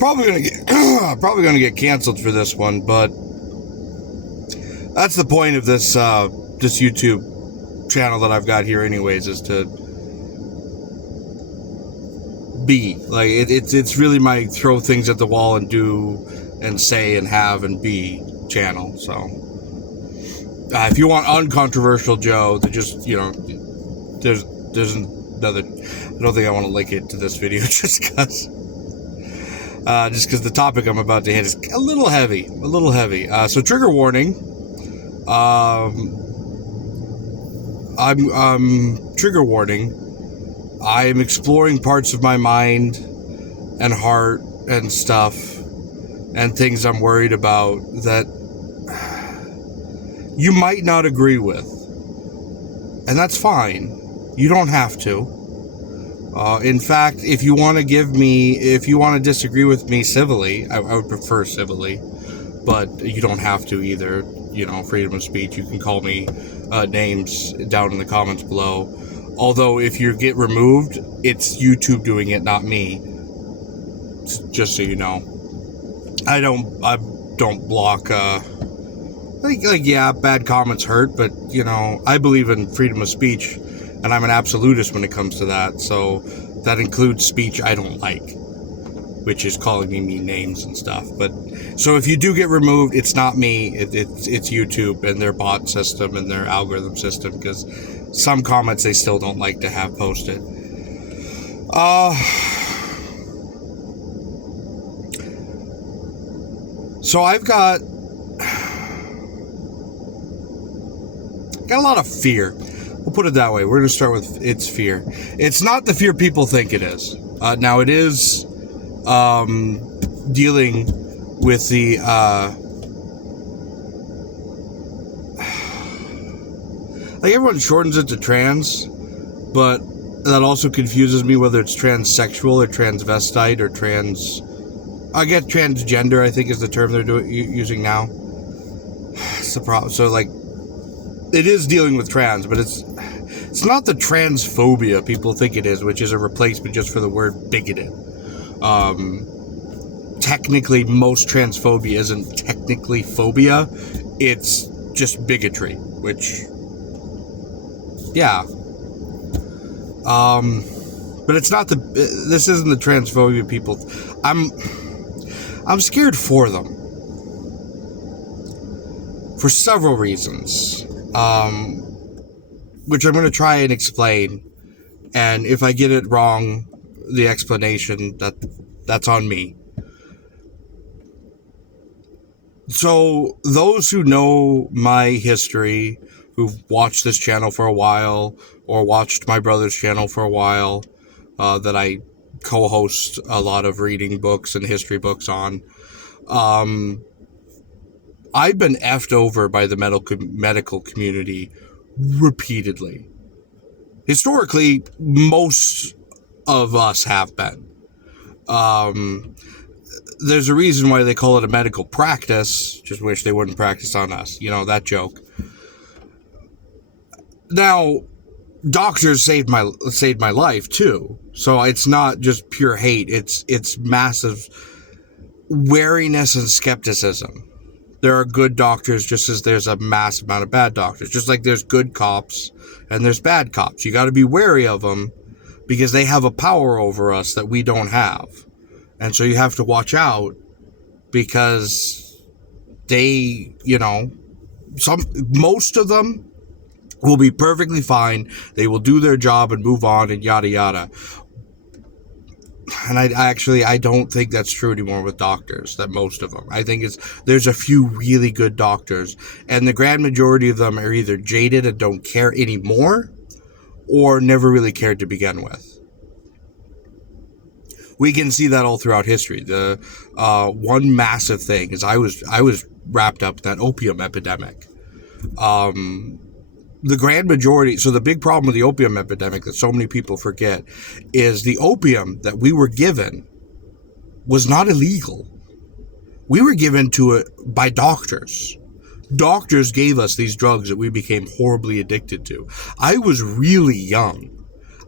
Probably gonna get canceled for this one, but that's the point of this this YouTube channel that I've got here, anyways, is to be like it's really my throw things at the wall and do and say and have and be channel. So if you want uncontroversial Joe, to just there's another. I don't think I want to link it to this video just because the topic I'm about to hit is a little heavy. So trigger warning. I'm trigger warning. I am exploring parts of my mind and heart and stuff and things I'm worried about that you might not agree with. And that's fine. You don't have to. In fact, if you want to disagree with me civilly, I would prefer civilly, but you don't have to either. Freedom of speech. You can call me names down in the comments below. Although if you get removed, it's YouTube doing it, not me. Just so you know. I don't block, bad comments hurt, but, I believe in freedom of speech, and I'm an absolutist when it comes to that, so that includes speech I don't like, which is calling me mean names and stuff. But, so if you do get removed, it's not me, it's YouTube and their bot system and their algorithm system, because some comments they still don't like to have posted. So I've got a lot of fear. We'll put it that way. We're going to start with it's fear. It's not the fear people think it is. Now it is dealing with the like everyone shortens it to trans, but that also confuses me whether it's transsexual or transvestite or trans. I get transgender, I think is the term they're using now. It's the problem. So like, it is dealing with trans, but it's not the transphobia people think it is, which is a replacement just for the word bigoted. Technically, most transphobia isn't technically phobia. It's just bigotry, which, yeah. But it's not this isn't the transphobia people. I'm scared for them. For several reasons. Which I'm going to try and explain. And if I get it wrong, the explanation, that's on me. So those who know my history, who've watched this channel for a while, or watched my brother's channel for a while, that I co-host a lot of reading books and history books on, I've been effed over by the medical community repeatedly. Historically, most of us have been. There's a reason why they call it a medical practice. Just wish they wouldn't practice on us. That joke. Now, doctors saved my life too. So it's not just pure hate. It's massive wariness and skepticism. There are good doctors just as there's a massive amount of bad doctors. Just like there's good cops and there's bad cops. You got to be wary of them because they have a power over us that we don't have. And so you have to watch out because they, most of them will be perfectly fine. They will do their job and move on and yada yada. And I don't think that's true anymore with doctors, that most of them. I think there's a few really good doctors, and the grand majority of them are either jaded and don't care anymore, or never really cared to begin with. We can see that all throughout history. The one massive thing is I was wrapped up in that opium epidemic. The grand majority, so the big problem with the opium epidemic that so many people forget is the opium that we were given was not illegal. We were given to it by doctors. Doctors gave us these drugs that we became horribly addicted to. I was really young.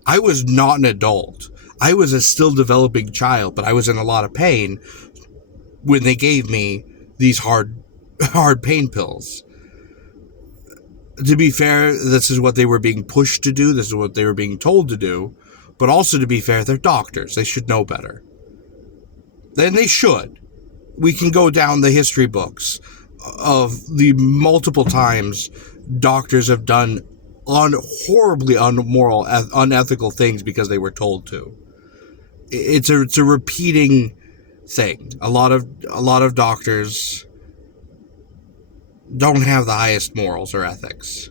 I was not an adult. I was a still developing child, but I was in a lot of pain when they gave me these hard pain pills. To be fair, this is what they were being pushed to do. This is what they were being told to do. But also, to be fair, they're doctors. They should know better. Then they should. We can go down the history books of the multiple times doctors have done horribly immoral, unethical things because they were told to. It's a repeating thing. A lot of doctors don't have the highest morals or ethics.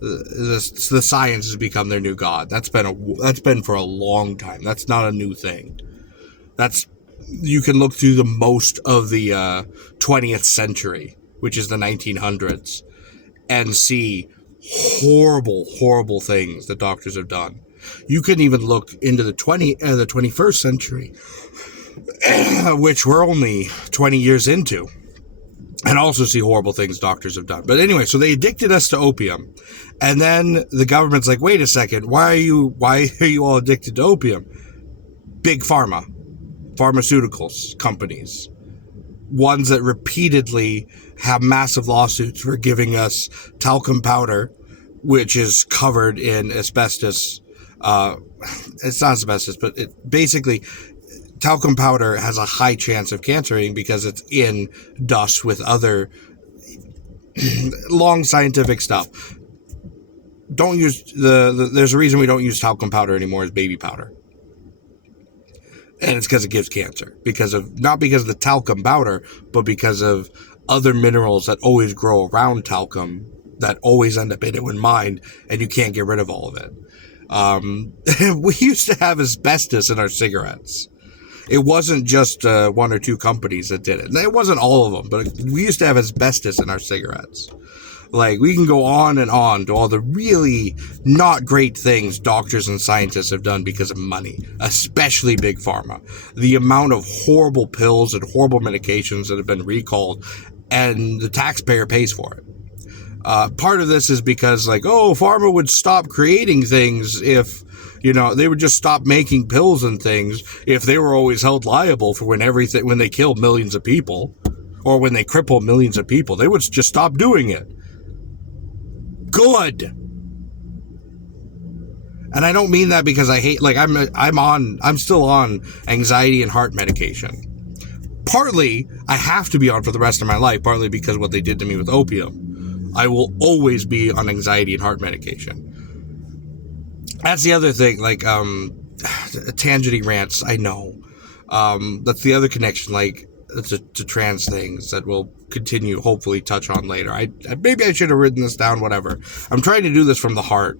The science has become their new god. That's been for a long time. That's not a new thing. You can look through the most of the 20th century, which is the 1900s, and see horrible things that doctors have done. You can even look into the 21st century, which we're only 20 years into, and also see horrible things doctors have done. But anyway, so they addicted us to opium, and then the government's like, wait a second, why are you all addicted to opium? Big pharma. Pharmaceuticals companies, ones that repeatedly have massive lawsuits for giving us talcum powder, which is covered in asbestos. It's not asbestos, but basically talcum powder has a high chance of cancering because it's in dust with other long scientific stuff. Don't use there's a reason we don't use talcum powder anymore as baby powder. And it's because it gives cancer. Not because of the talcum powder, but because of other minerals that always grow around talcum that always end up in it when mined, and you can't get rid of all of it. We used to have asbestos in our cigarettes. It wasn't just one or two companies that did it. It wasn't all of them, but we used to have asbestos in our cigarettes. Like, we can go on and on to all the really not great things doctors and scientists have done because of money, especially Big Pharma. The amount of horrible pills and horrible medications that have been recalled, and the taxpayer pays for it. Part of this is because, pharma would stop creating things if, they would just stop making pills and things if they were always held liable for when they kill millions of people, or when they cripple millions of people. They would just stop doing it. Good. And I don't mean that because I hate, I'm still on anxiety and heart medication. Partly, I have to be on for the rest of my life, partly because of what they did to me with opium. I will always be on anxiety and heart medication. That's the other thing, tangent rants, I know. That's the other connection, to trans things that we'll continue, hopefully touch on later. Maybe I should have written this down, whatever. I'm trying to do this from the heart.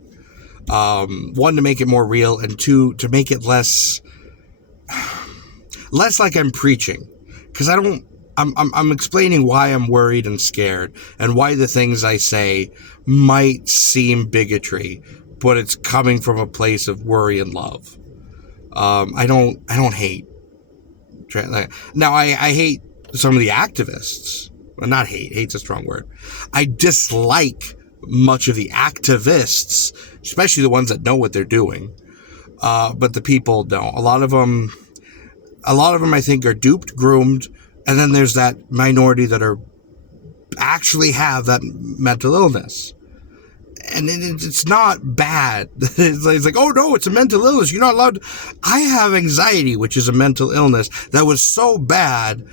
One, to make it more real, and two, to make it less like I'm preaching. Because I'm explaining why I'm worried and scared, and why the things I say might seem bigotry, but it's coming from a place of worry and love. I don't hate. Now, I hate some of the activists. Well, not hate. Hate's a strong word. I dislike much of the activists, especially the ones that know what they're doing. But the people don't. A lot of them, I think, are duped, groomed, and then there's that minority that actually have that mental illness. And it's not bad. It's like, oh no, it's a mental illness. You're not allowed to. I have anxiety, which is a mental illness that was so bad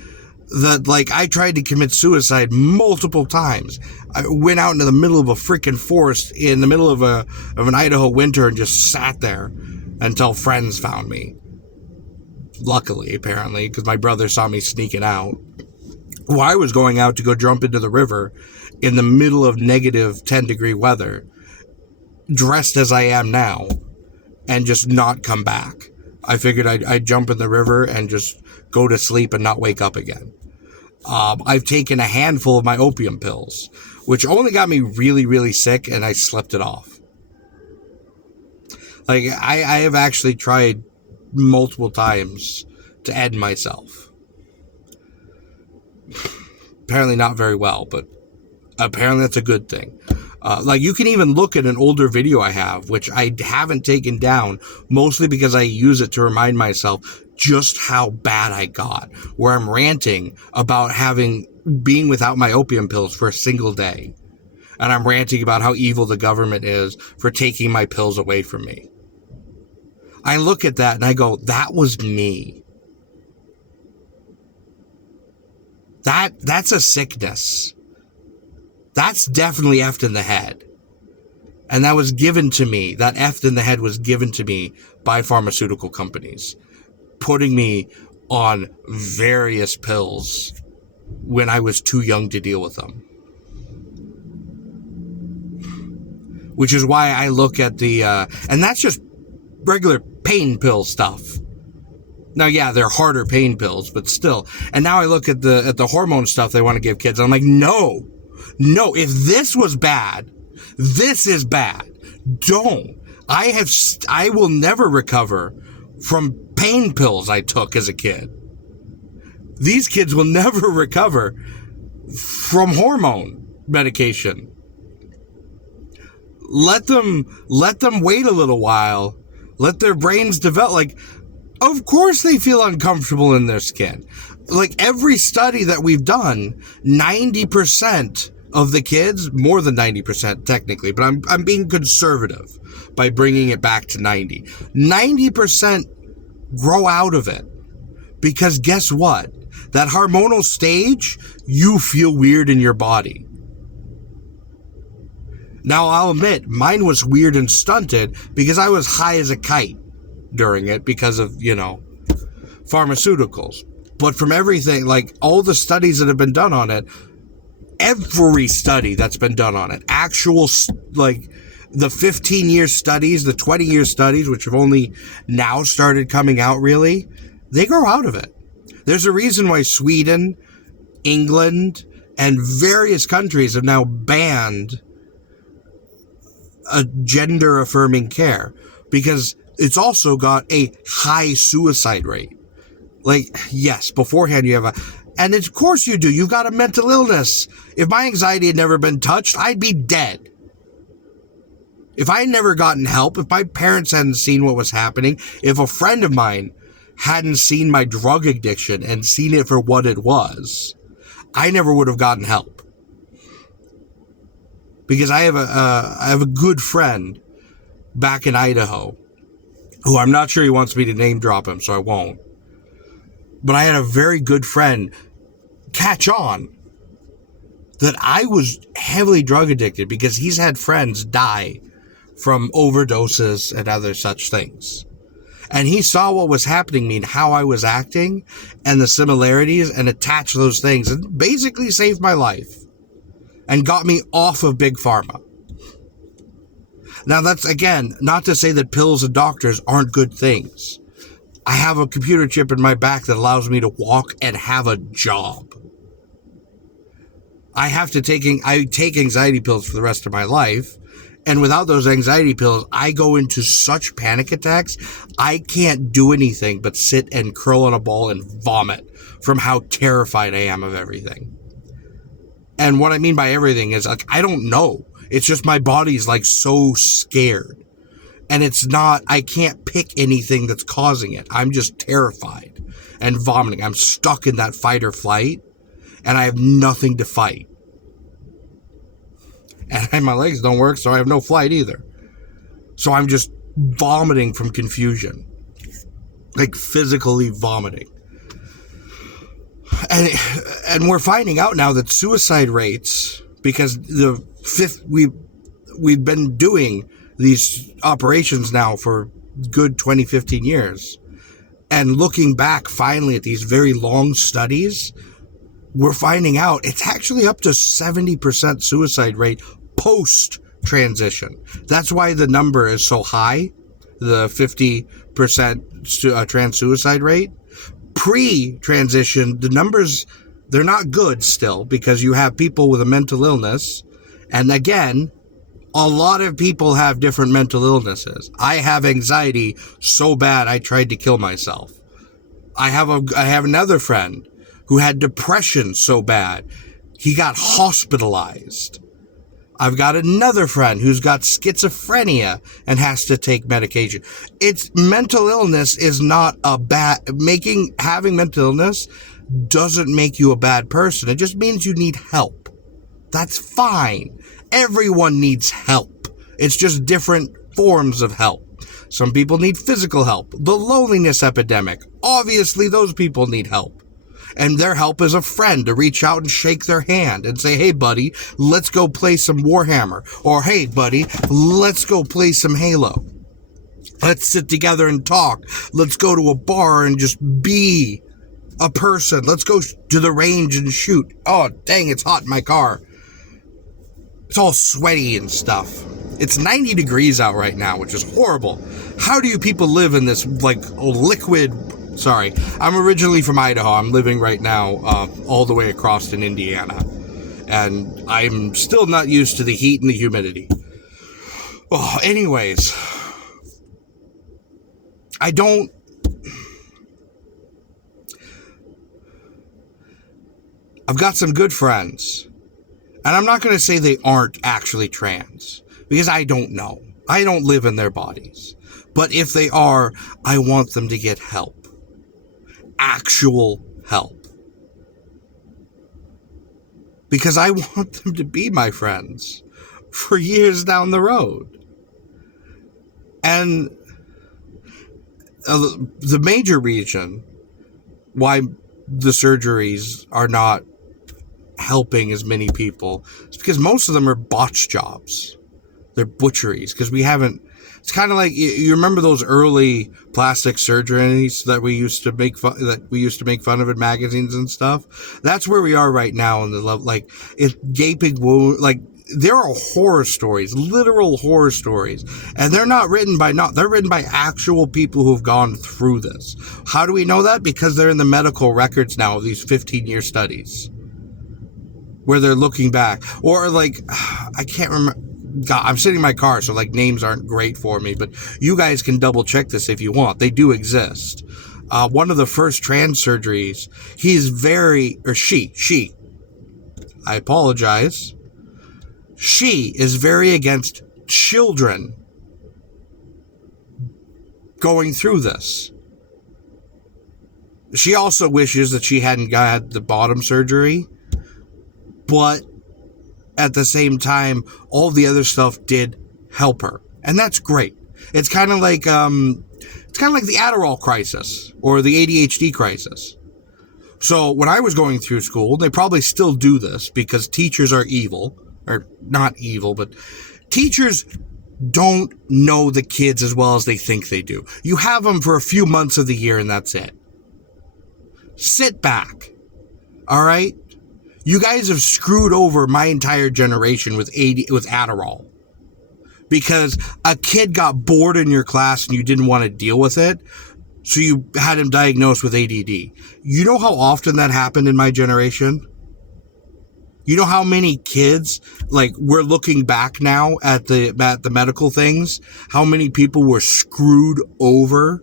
that, I tried to commit suicide multiple times. I went out into the middle of a freaking forest in the middle of an Idaho winter and just sat there until friends found me. Luckily, apparently, because my brother saw me sneaking out. Well, I was going out to go jump into the river in the middle of negative 10-degree weather, dressed as I am now, and just not come back. I figured I'd jump in the river and just go to sleep and not wake up again. I've taken a handful of my opium pills, which only got me really, really sick, and I slept it off. I have actually tried multiple times to end myself. Apparently not very well, but apparently that's a good thing. Like, you can even look at an older video I have, which I haven't taken down, mostly because I use it to remind myself just how bad I got, where I'm ranting about being without my opium pills for a single day. And I'm ranting about how evil the government is for taking my pills away from me. I look at that and I go, that was me. That's a sickness. That's definitely effed in the head. And that was given to me. That effed in the head was given to me by pharmaceutical companies, putting me on various pills when I was too young to deal with them. Which is why I look at and that's just regular pain pill stuff. Now, yeah, they're harder pain pills, but still. And now I look at the hormone stuff they want to give kids. And I'm like, no, if this was bad, this is bad. Don't. I will never recover from pain pills I took as a kid. These kids will never recover from hormone medication. Let them wait a little while. Let their brains develop. Like, of course they feel uncomfortable in their skin. Like, every study that we've done, 90% of the kids, more than 90% technically, but I'm being conservative by bringing it back to 90. 90% grow out of it. Because guess what? That hormonal stage, you feel weird in your body. Now, I'll admit, mine was weird and stunted because I was high as a kite during it because of, pharmaceuticals. But from everything, like all the studies that have been done on it, every study that's been done on it, actual, like the 15-year studies, the 20-year studies, which have only now started coming out really, they grow out of it. There's a reason why Sweden, England, and various countries have now banned a gender-affirming care because it's also got a high suicide rate. Like, yes, beforehand you have and of course you do. You've got a mental illness. If my anxiety had never been touched, I'd be dead. If I had never gotten help, if my parents hadn't seen what was happening, if a friend of mine hadn't seen my drug addiction and seen it for what it was, I never would have gotten help. Because I have a good friend back in Idaho, who I'm not sure he wants me to name drop him, so I won't. But I had a very good friend catch on that I was heavily drug addicted because he's had friends die from overdoses and other such things. And he saw what was happening to me and how I was acting and the similarities and attached those things and basically saved my life. And got me off of Big Pharma. Now, that's, again, not to say that pills and doctors aren't good things. I have a computer chip in my back that allows me to walk and have a job. I take anxiety pills for the rest of my life. And without those anxiety pills, I go into such panic attacks, I can't do anything but sit and curl on a ball and vomit from how terrified I am of everything. And what I mean by everything is, like, I don't know. It's just my body's, like, so scared. And it's not, I can't pick anything that's causing it. I'm just terrified and vomiting. I'm stuck in that fight or flight, and I have nothing to fight. And my legs don't work, so I have no flight either. So I'm just vomiting from confusion. Like, physically vomiting. And we're finding out now that suicide rates, because we've been doing these operations now for good 20, 15 years. And looking back finally at these very long studies, we're finding out it's actually up to 70% suicide rate post-transition. That's why the number is so high, the 50% trans suicide rate. Pre-transition, the numbers, they're not good still because you have people with a mental illness. And again, a lot of people have different mental illnesses. I have anxiety so bad I tried to kill myself. I have another friend who had depression so bad he got hospitalized. I've got another friend who's got schizophrenia and has to take medication. It's mental illness is not a bad, having mental illness doesn't make you a bad person. It just means you need help. That's fine. Everyone needs help. It's just different forms of help. Some people need physical help. The loneliness epidemic. Obviously, those people need help. And their help is a friend to reach out and shake their hand and say, hey, buddy, let's go play some Warhammer. Or, hey, buddy, let's go play some Halo. Let's sit together and talk. Let's go to a bar and just be a person. Let's go to the range and shoot. Oh, dang, it's hot in my car. It's all sweaty and stuff. It's 90 degrees out right now, which is horrible. How do you people live in this, like, liquid... Sorry, I'm originally from Idaho. I'm living right now all the way across in Indiana. And I'm still not used to the heat and the humidity. Oh, anyways. I've got some good friends. And I'm not going to say they aren't actually trans. Because I don't know. I don't live in their bodies. But if they are, I want them to get help. Actual help. Because I want them to be my friends for years down the road. And the major reason why the surgeries are not helping as many people is because most of them are botch jobs. They're butcheries because we haven't. It's kind of like you remember those early plastic surgeries that we used to make fun of in magazines and stuff. That's where we are right now in the like it's gaping wound. Like there are horror stories, literal horror stories, and they're written by actual people who've gone through this. How do we know that? Because they're in the medical records now of these 15-year studies where they're looking back, or like I can't remember. God, I'm sitting in my car, so like names aren't great for me, but you guys can double check this if you want. They do exist. One of the first trans surgeries, she, I apologize. She is very against children going through this. She also wishes that she hadn't got the bottom surgery, but at the same time, all the other stuff did help her. And that's great. It's kind of like the Adderall crisis or the ADHD crisis. So when I was going through school, they probably still do this because teachers are evil. Or not evil, but teachers don't know the kids as well as they think they do. You have them for a few months of the year and that's it. Sit back. All right? You guys have screwed over my entire generation with Adderall. Because a kid got bored in your class and you didn't want to deal with it, so you had him diagnosed with ADD. You know how often that happened in my generation? You know how many kids, like, we're looking back now at the medical things, how many people were screwed over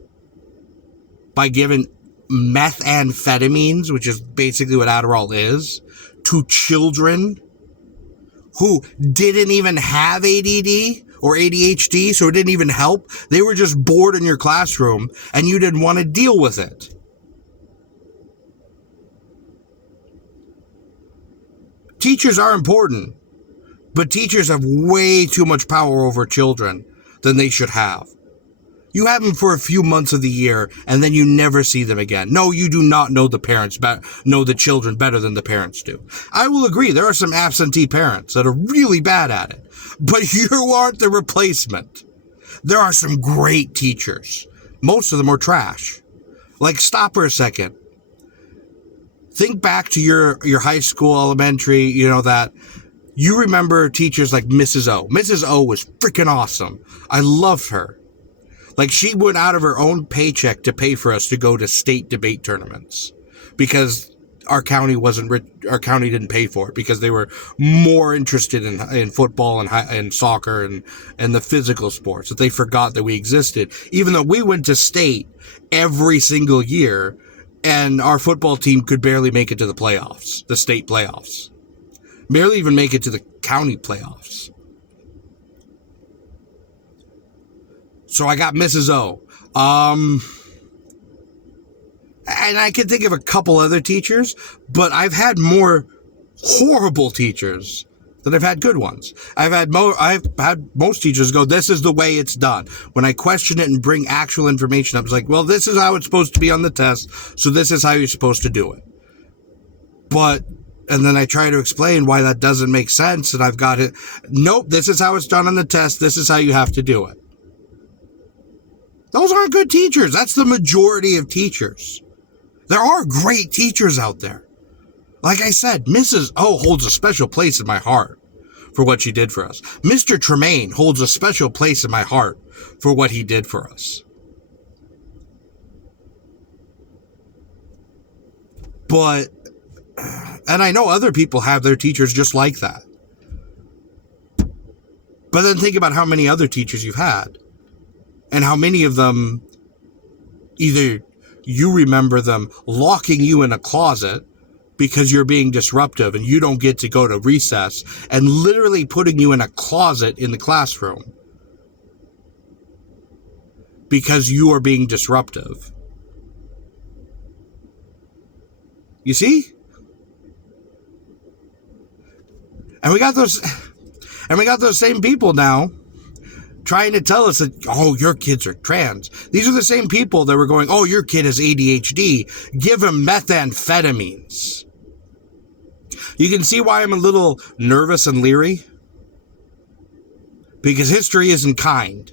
by giving methamphetamines, which is basically what Adderall is, to children who didn't even have ADD or ADHD, so it didn't even help. They were just bored in your classroom and you didn't want to deal with it. Teachers are important, but teachers have way too much power over children than they should have. You have them for a few months of the year, and then you never see them again. No, you do not know the children better than the parents do. I will agree, there are some absentee parents that are really bad at it, but you aren't the replacement. There are some great teachers. Most of them are trash. Like, stop for a second. Think back to your high school, elementary, that you remember teachers like Mrs. O. Mrs. O was freaking awesome. I loved her. Like, she went out of her own paycheck to pay for us to go to state debate tournaments because our county didn't pay for it because they were more interested in football and soccer and the physical sports that they forgot that we existed. Even though we went to state every single year and our football team could barely make it to the playoffs, the state playoffs. barely even make it to the county playoffs. So I got Mrs. O. And I can think of a couple other teachers, but I've had more horrible teachers than I've had good ones. I've had most teachers go, this is the way it's done. When I question it and bring actual information up, it's like, well, this is how it's supposed to be on the test, so this is how you're supposed to do it. And then I try to explain why that doesn't make sense, and I've got it. Nope, this is how it's done on the test. This is how you have to do it. Those aren't good teachers. That's the majority of teachers. There are great teachers out there. Like I said, Mrs. O holds a special place in my heart for what she did for us. Mr. Tremaine holds a special place in my heart for what he did for us. But, and I know other people have their teachers just like that. But then think about how many other teachers you've had. And how many of them, either you remember them locking you in a closet because you're being disruptive and you don't get to go to recess, and literally putting you in a closet in the classroom because you are being disruptive. You see? And we got those same people now trying to tell us that, oh, your kids are trans. These are the same people that were going, oh, your kid has ADHD. Give him methamphetamines. You can see why I'm a little nervous and leery. Because history isn't kind.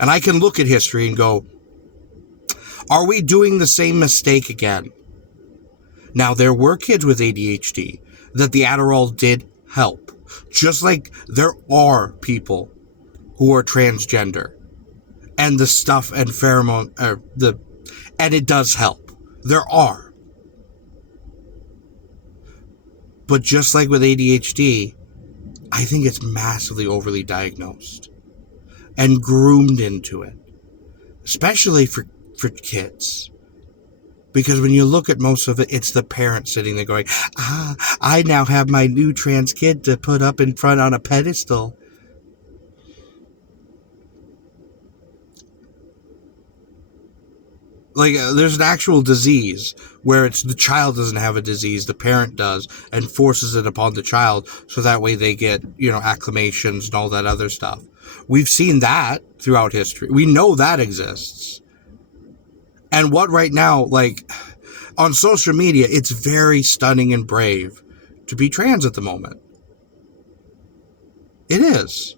And I can look at history and go, are we doing the same mistake again? Now, there were kids with ADHD that the Adderall did help. Just like there are people who are transgender, and the stuff and pheromone, and it does help. There are. But just like with ADHD, I think it's massively overly diagnosed and groomed into it, especially for kids. Because when you look at most of it, it's the parent sitting there going, I now have my new trans kid to put up in front on a pedestal. Like, there's an actual disease where it's the child doesn't have a disease, the parent does, and forces it upon the child so that way they get, acclamations and all that other stuff. We've seen that throughout history. We know that exists. And what right now, like, on social media, it's very stunning and brave to be trans at the moment. It is.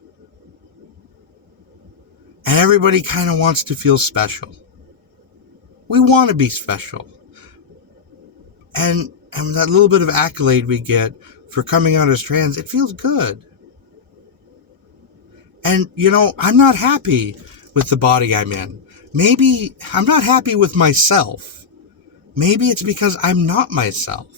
And everybody kind of wants to feel special. We want to be special. And that little bit of accolade we get for coming out as trans, it feels good. And, I'm not happy with the body I'm in. Maybe I'm not happy with myself. Maybe it's because I'm not myself.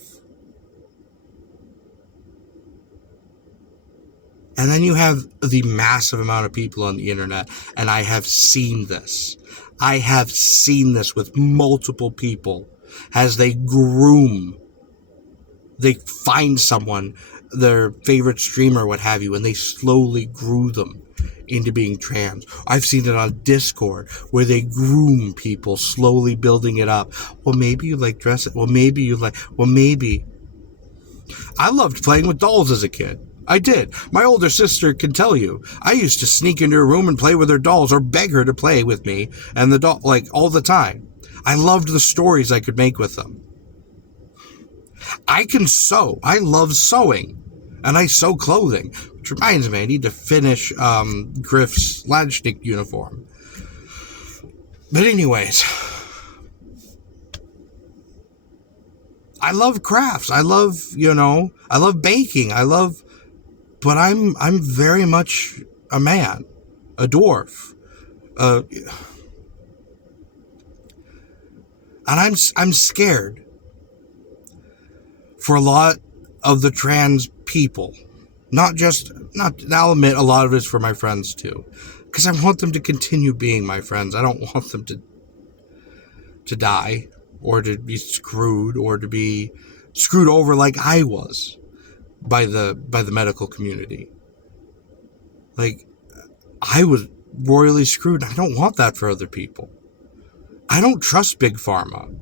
And then you have the massive amount of people on the internet, and I have seen this. I have seen this with multiple people as they groom. They find someone, their favorite streamer, what have you, and they slowly groom them into being trans. I've seen it on Discord where they groom people, slowly building it up. Well, maybe you like dressing. Well, maybe. I loved playing with dolls as a kid. I did. My older sister can tell you. I used to sneak into her room and play with her dolls or beg her to play with me and the doll, like, all the time. I loved the stories I could make with them. I can sew. I love sewing. And I sew clothing. Which reminds me, I need to finish Griff's Ladschnick uniform. But anyways, I love crafts. I love, I love baking. But I'm very much a man, a dwarf. And I'm scared for a lot of the trans people. I'll admit a lot of it's for my friends too. Because I want them to continue being my friends. I don't want them to die or to be screwed or to be screwed over like I was. by the medical community. Like, I was royally screwed. I don't want that for other people. I don't trust big pharma.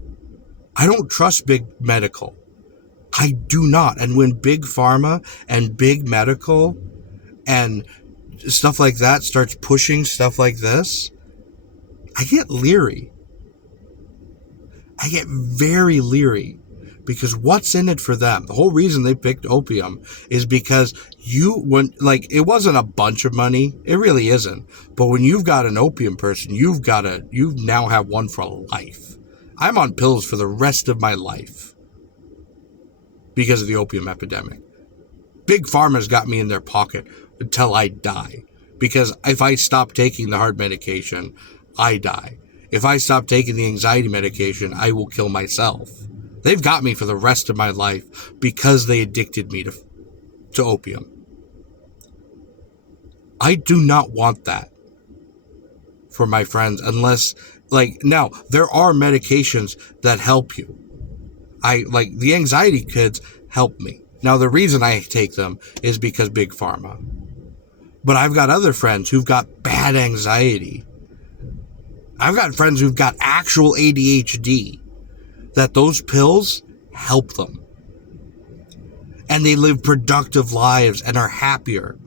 I don't trust big medical. I do not. And when big pharma and big medical and stuff like that starts pushing stuff like this, I get leery. I get very leery, because what's in it for them? The whole reason they picked opium is because it wasn't a bunch of money. It really isn't. But when you've got an opium person, you now have one for life. I'm on pills for the rest of my life because of the opium epidemic. Big Pharma's got me in their pocket until I die. Because if I stop taking the heart medication, I die. If I stop taking the anxiety medication, I will kill myself. They've got me for the rest of my life because they addicted me to opium. I do not want that for my friends unless, now, there are medications that help you. The anxiety kids help me. Now, the reason I take them is because Big Pharma. But I've got other friends who've got bad anxiety. I've got friends who've got actual ADHD, that those pills help them. And they live productive lives and are happier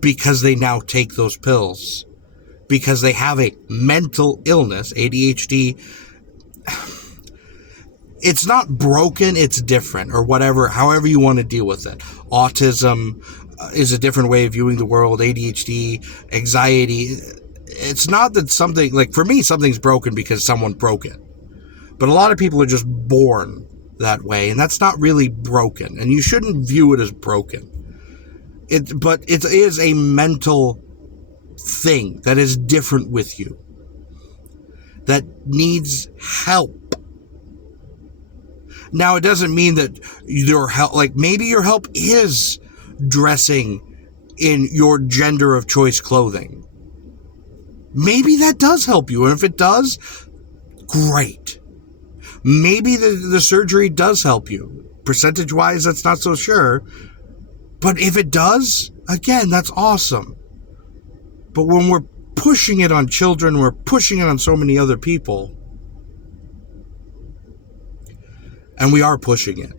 because they now take those pills. Because they have a mental illness, ADHD. It's not broken, it's different, or whatever, however you want to deal with it. Autism is a different way of viewing the world. ADHD, anxiety. It's not that something, for me, something's broken because someone broke it. But a lot of people are just born that way, and that's not really broken, and you shouldn't view it as broken. But it is a mental thing that is different with you, that needs help. Now, it doesn't mean that your help, maybe your help is dressing in your gender of choice clothing. Maybe that does help you, and if it does, great. Maybe the surgery does help you. Percentage-wise, that's not so sure. But if it does, again, that's awesome. But when we're pushing it on children, we're pushing it on so many other people. And we are pushing it.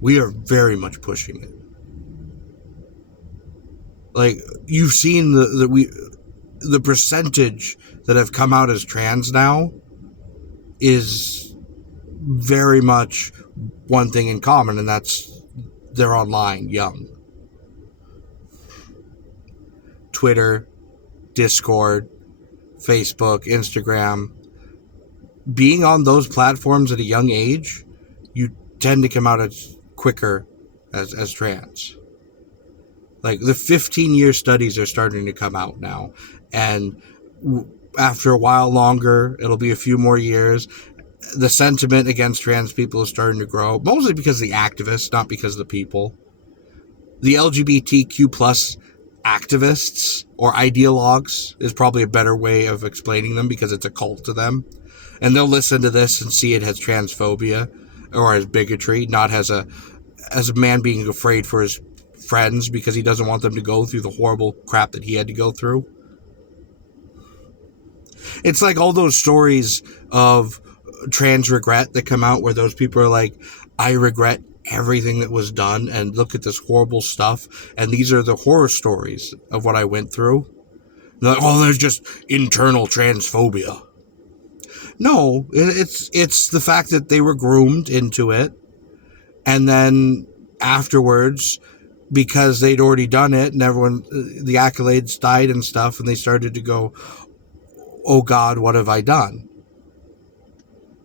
We are very much pushing it. You've seen the percentage that have come out as trans now is very much one thing in common, and that's they're online, young. Twitter, Discord, Facebook, Instagram. Being on those platforms at a young age, you tend to come out as quicker as trans. The 15-year studies are starting to come out now, and after a while longer, it'll be a few more years. The sentiment against trans people is starting to grow, mostly because of the activists, not because of the people. The LGBTQ plus activists or ideologues is probably a better way of explaining them, because it's a cult to them. And they'll listen to this and see it as transphobia or as bigotry, not as a man being afraid for his friends because he doesn't want them to go through the horrible crap that he had to go through. It's like all those stories of trans regret that come out where those people are like, I regret everything that was done and look at this horrible stuff, and these are the horror stories of what I went through. They're like, oh, there's just internal transphobia. No, it's the fact that they were groomed into it, and then afterwards, because they'd already done it and the accolades died and stuff, and they started to go, oh God, what have I done?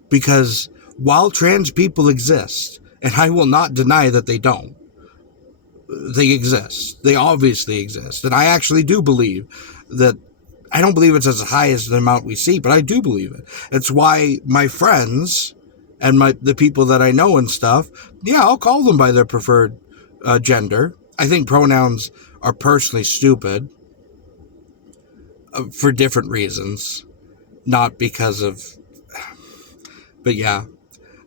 Because while trans people exist, and I will not deny that they don't, they exist. They obviously exist. And I actually do believe that, I don't believe it's as high as the amount we see, but I do believe it. It's why my friends and the people that I know and stuff, yeah, I'll call them by their preferred gender. I think pronouns are personally stupid for different reasons, not because of, but yeah,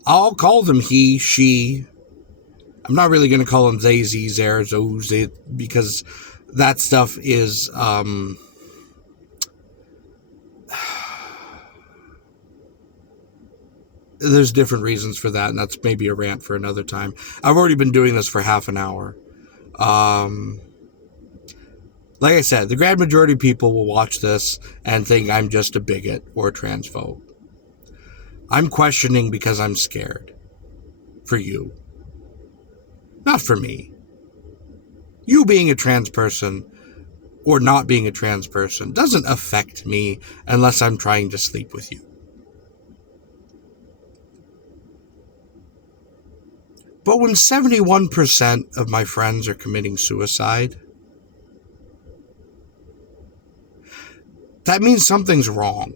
I'll call them he, she, I'm not really going to call them they, z, there, those, they, because that stuff is, there's different reasons for that, and that's maybe a rant for another time. I've already been doing this for half an hour. Like I said, the grand majority of people will watch this and think I'm just a bigot or a transphobe. I'm questioning because I'm scared. For you. Not for me. You being a trans person or not being a trans person doesn't affect me unless I'm trying to sleep with you. But when 71% of my friends are committing suicide, that means something's wrong.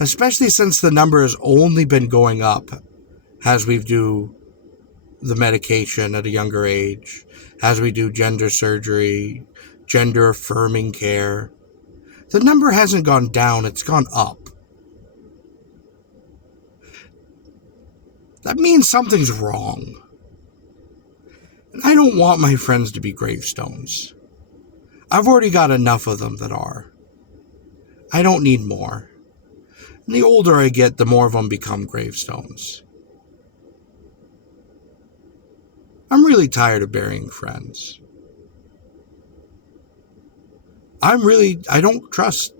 Especially since the number has only been going up as we do the medication at a younger age, as we do gender surgery, gender affirming care. The number hasn't gone down, it's gone up. That means something's wrong. And I don't want my friends to be gravestones. I've already got enough of them that are. I don't need more. And the older I get, the more of them become gravestones. I'm really tired of burying friends. I don't trust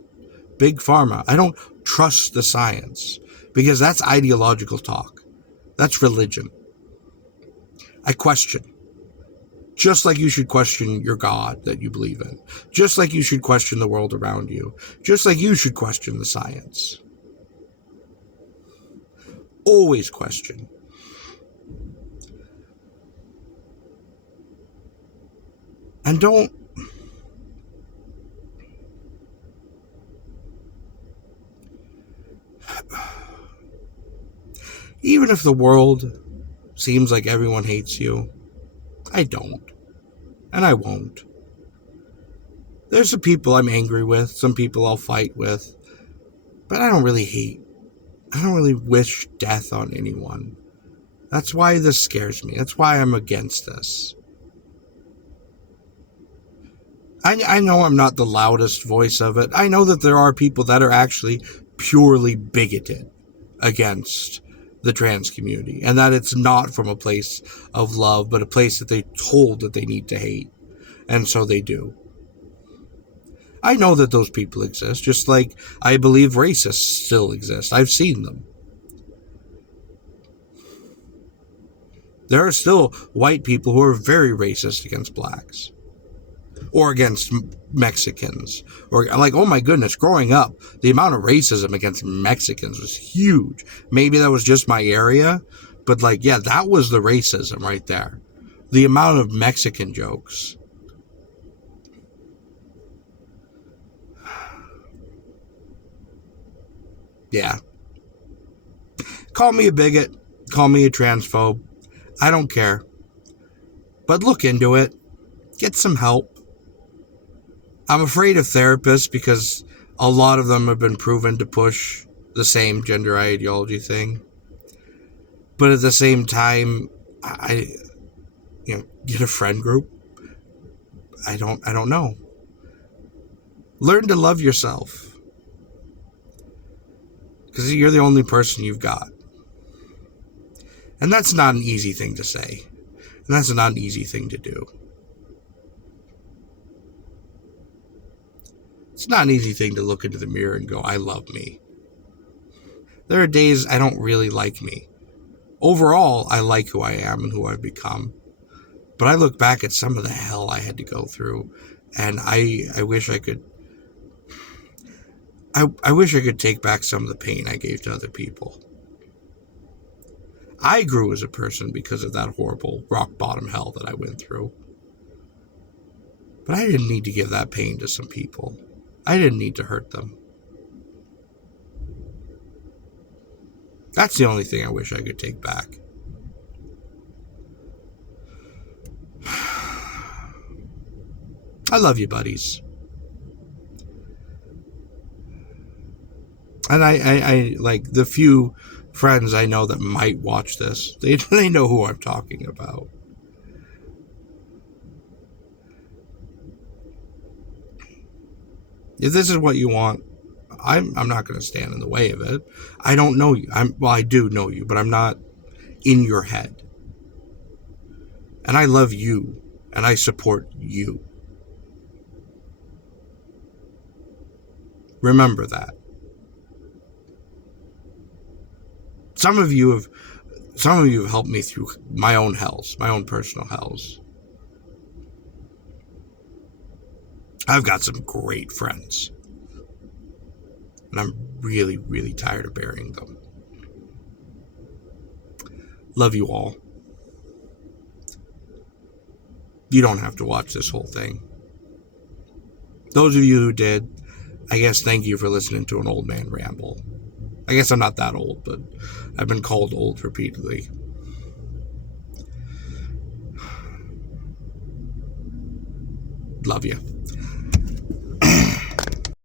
Big Pharma. I don't trust the science because that's ideological talk. That's religion. I question. Just like you should question your God that you believe in. Just like you should question the world around you. Just like you should question the science. Always question. And don't... Even if the world seems like everyone hates you, I don't. And I won't. There's some people I'm angry with, some people I'll fight with, but I don't really hate. I don't really wish death on anyone. That's why this scares me. That's why I'm against this. I know I'm not the loudest voice of it. I know that there are people that are actually purely bigoted against the trans community, and that it's not from a place of love, but a place that they told that they need to hate, and so they do. I know that those people exist, just like I believe racists still exist. I've seen them. There are still white people who are very racist against blacks. Or against Mexicans. Or like, oh my goodness, growing up, the amount of racism against Mexicans was huge. Maybe that was just my area, but like, yeah, that was the racism right there. The amount of Mexican jokes. Yeah. Call me a bigot. Call me a transphobe. I don't care. But look into it. Get some help. I'm afraid of therapists because a lot of them have been proven to push the same gender ideology thing. But at the same time, get a friend group. I don't know. Learn to love yourself. Because you're the only person you've got. And that's not an easy thing to say. And that's not an easy thing to do. It's not an easy thing to look into the mirror and go, I love me. There are days I don't really like me. Overall, I like who I am and who I've become. But I look back at some of the hell I had to go through, and I wish I could... I wish I could take back some of the pain I gave to other people. I grew as a person because of that horrible rock bottom hell that I went through. But I didn't need to give that pain to some people. I didn't need to hurt them. That's the only thing I wish I could take back. I love you, buddies. And I like the few friends I know that might watch this. They know who I'm talking about. If this is what you want, I'm not going to stand in the way of it. I don't know you. I do know you, but I'm not in your head. And I love you, and I support you. Remember that. Some of you have helped me through my own hells, my own personal hells. I've got some great friends. And I'm really, really tired of burying them. Love you all. You don't have to watch this whole thing. Those of you who did, I guess thank you for listening to an old man ramble. I guess I'm not that old, but I've been called old repeatedly. Love you.